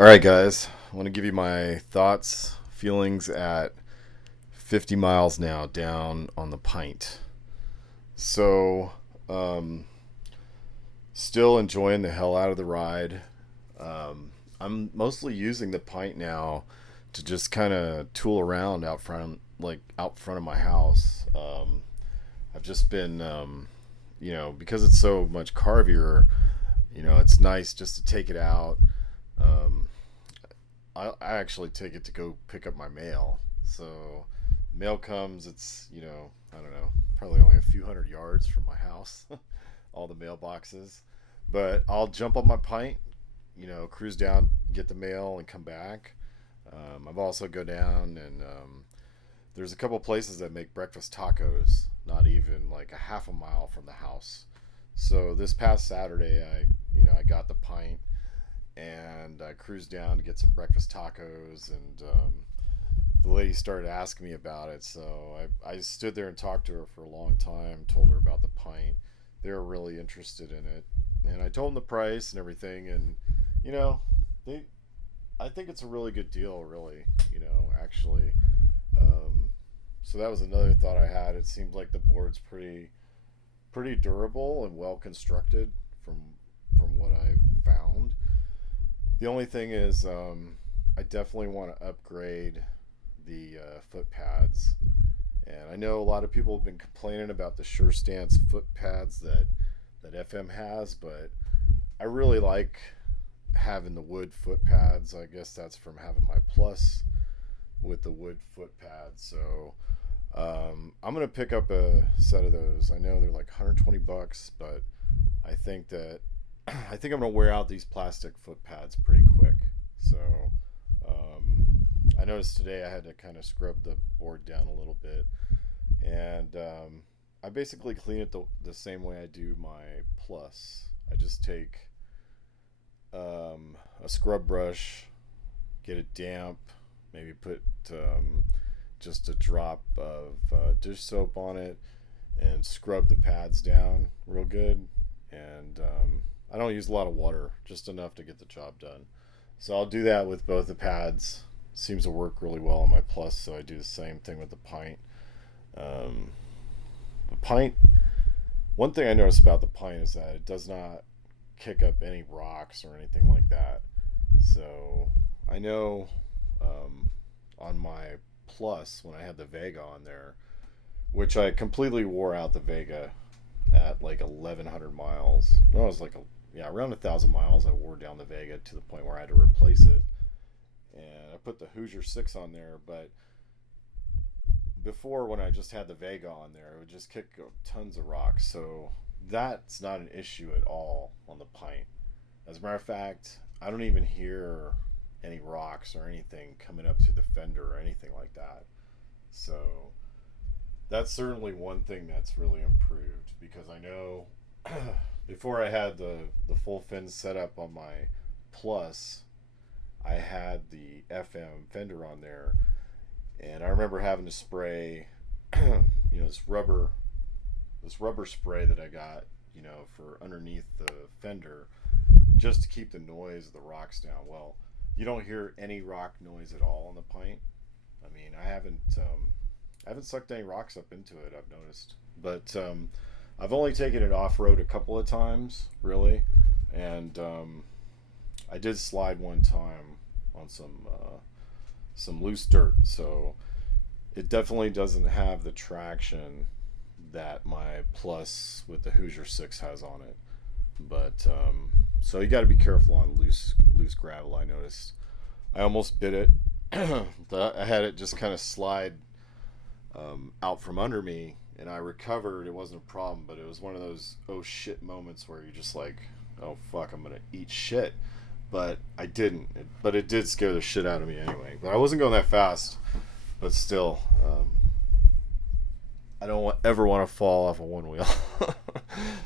All right, guys. I want to give you my thoughts, feelings at 50 miles now down on the Pint. So, um, still enjoying the hell out of the ride. I'm mostly using the Pint now to just kind of tool around out front, like out front of my house. I've just been, because it's so much carvier, it's nice just to take it out. Um, I actually take it to go pick up my mail. So mail comes, it's, I don't know, probably only a few hundred yards from my house, all the mailboxes. But I'll jump on my Pint, cruise down, get the mail, and come back. I've also go down and there's a couple places that make breakfast tacos, not even like a half a mile from the house. So this past Saturday, I got the Pint and I cruised down to get some breakfast tacos, and the lady started asking me about it. So I stood there and talked to her for a long time, told her about the Pint. They were really interested in it, and I told them the price and everything, and you know, they I think it's a really good deal, really. Actually. Um, so that was another thought I had. It seems like the board's pretty durable and well constructed from what I found. The only thing is, I definitely want to upgrade the foot pads. And I know a lot of people have been complaining about the Sure Stance foot pads that FM has, but I really like having the wood foot pads. I guess that's from having my Plus with the wood foot pads. So I'm gonna pick up a set of those. I know they're like 120 bucks, but I think that I think I'm gonna wear out these plastic foot pads pretty quick. So I noticed today I had to kind of scrub the board down a little bit, and I basically clean it the same way I do my Plus. I just take a scrub brush, get it damp, maybe put just a drop of dish soap on it, and scrub the pads down real good. And I don't use a lot of water, just enough to get the job done. So I'll do that with both the pads. Seems to work really well on my Plus, so I do the same thing with the Pint. Um, the Pint. One thing I notice about the Pint is that it does not kick up any rocks or anything like that. So I know on my Plus when I had the Vega on there, which I completely wore out the Vega at like 1,100 miles. No, it was like around 1,000 miles. I wore down the Vega to the point where I had to replace it, and I put the Hoosier 6 on there. But before, when I just had the Vega on there, it would just kick tons of rocks. So that's not an issue at all on the Pint. As a matter of fact, I don't even hear any rocks or anything coming up through the fender or anything like that. So that's certainly one thing that's really improved, because I know before I had the full fin set up on my Plus, I had the FM fender on there, and I remember having to spray this rubber spray that I got, for underneath the fender, just to keep the noise of the rocks down. Well, you don't hear any rock noise at all on the Pint. I mean, I haven't sucked any rocks up into it, I've noticed. But I've only taken it off road a couple of times, really, and I did slide one time on some loose dirt. So it definitely doesn't have the traction that my Plus with the Hoosier 6 has on it. But so you got to be careful on loose gravel. I noticed I almost bit it. I had it just kind of slide out from under me, and I recovered. It wasn't a problem, but it was one of those oh shit moments where you're just like, oh fuck, I'm gonna eat shit. But I didn't. But it did scare the shit out of me anyway. But I wasn't going that fast. But still, I don't ever want to fall off a one wheel.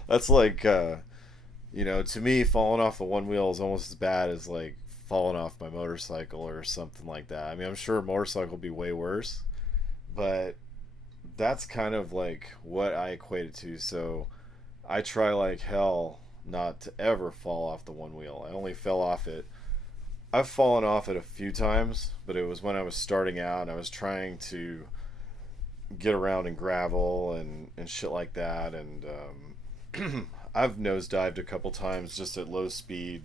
That's like, to me, falling off a one wheel is almost as bad as like falling off my motorcycle or something like that. I mean, I'm sure a motorcycle would be way worse, but that's kind of like what I equate it to. So I try like hell not to ever fall off the one wheel. I only fell off it I've fallen off it a few times, but it was when I was starting out and I was trying to get around in gravel and shit like that. And I've nosedived a couple times just at low speed,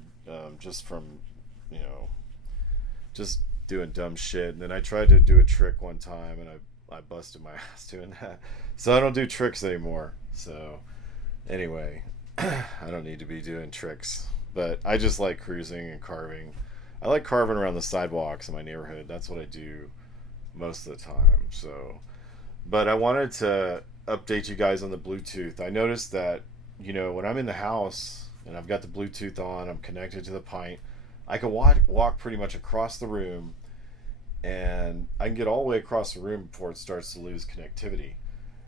just from, you know, just doing dumb shit. And then I tried to do a trick one time and I busted my ass doing that. So I don't do tricks anymore. So anyway, I don't need to be doing tricks. But I just like cruising and carving. I like carving around the sidewalks in my neighborhood. That's what I do most of the time. So, but I wanted to update you guys on the Bluetooth. I noticed that, you know, when I'm in the house and I've got the Bluetooth on, I'm connected to the pint, I can walk pretty much across the room and I can get all the way across the room before it starts to lose connectivity.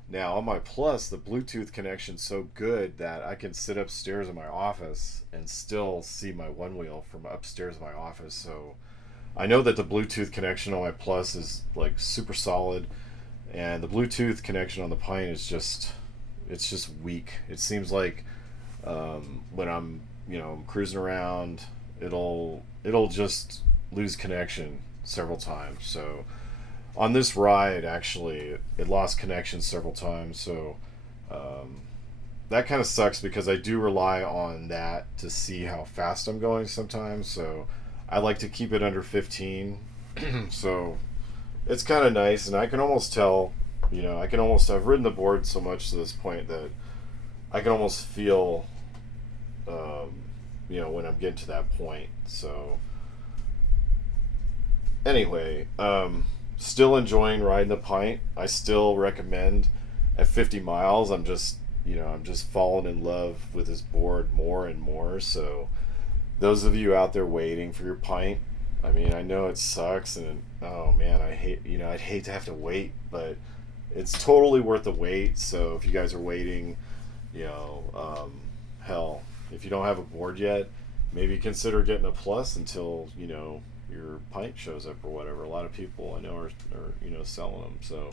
Now on my Plus, the Bluetooth connection's so good that I can sit upstairs in my office and still see my OneWheel from upstairs in my office. So I know that the Bluetooth connection on my Plus is like super solid, and the Bluetooth connection on the Pine is just weak. It seems like when I'm cruising around, it'll just lose connection several times. So on this ride, actually, it lost connection several times. So that kind of sucks because I do rely on that to see how fast I'm going sometimes. So I like to keep it under 15. So it's kind of nice, and I can almost tell, I've ridden the board so much to this point that I can almost feel, when I'm getting to that point. So anyway, still enjoying riding the Pint. I still recommend at 50 miles. I'm just falling in love with this board more and more. So those of you out there waiting for your Pint, I mean, I know it sucks, and oh man, I'd hate to have to wait, but it's totally worth the wait. So if you guys are waiting, hell, if you don't have a board yet, maybe consider getting a Plus until your Pint shows up or whatever. A lot of people I know are selling them. So,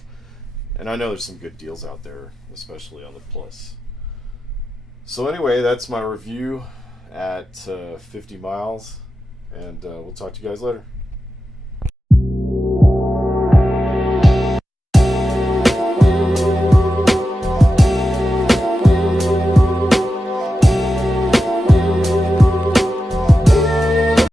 and I know there's some good deals out there, especially on the Plus. So anyway, that's my review at 50 miles, and we'll talk to you guys later.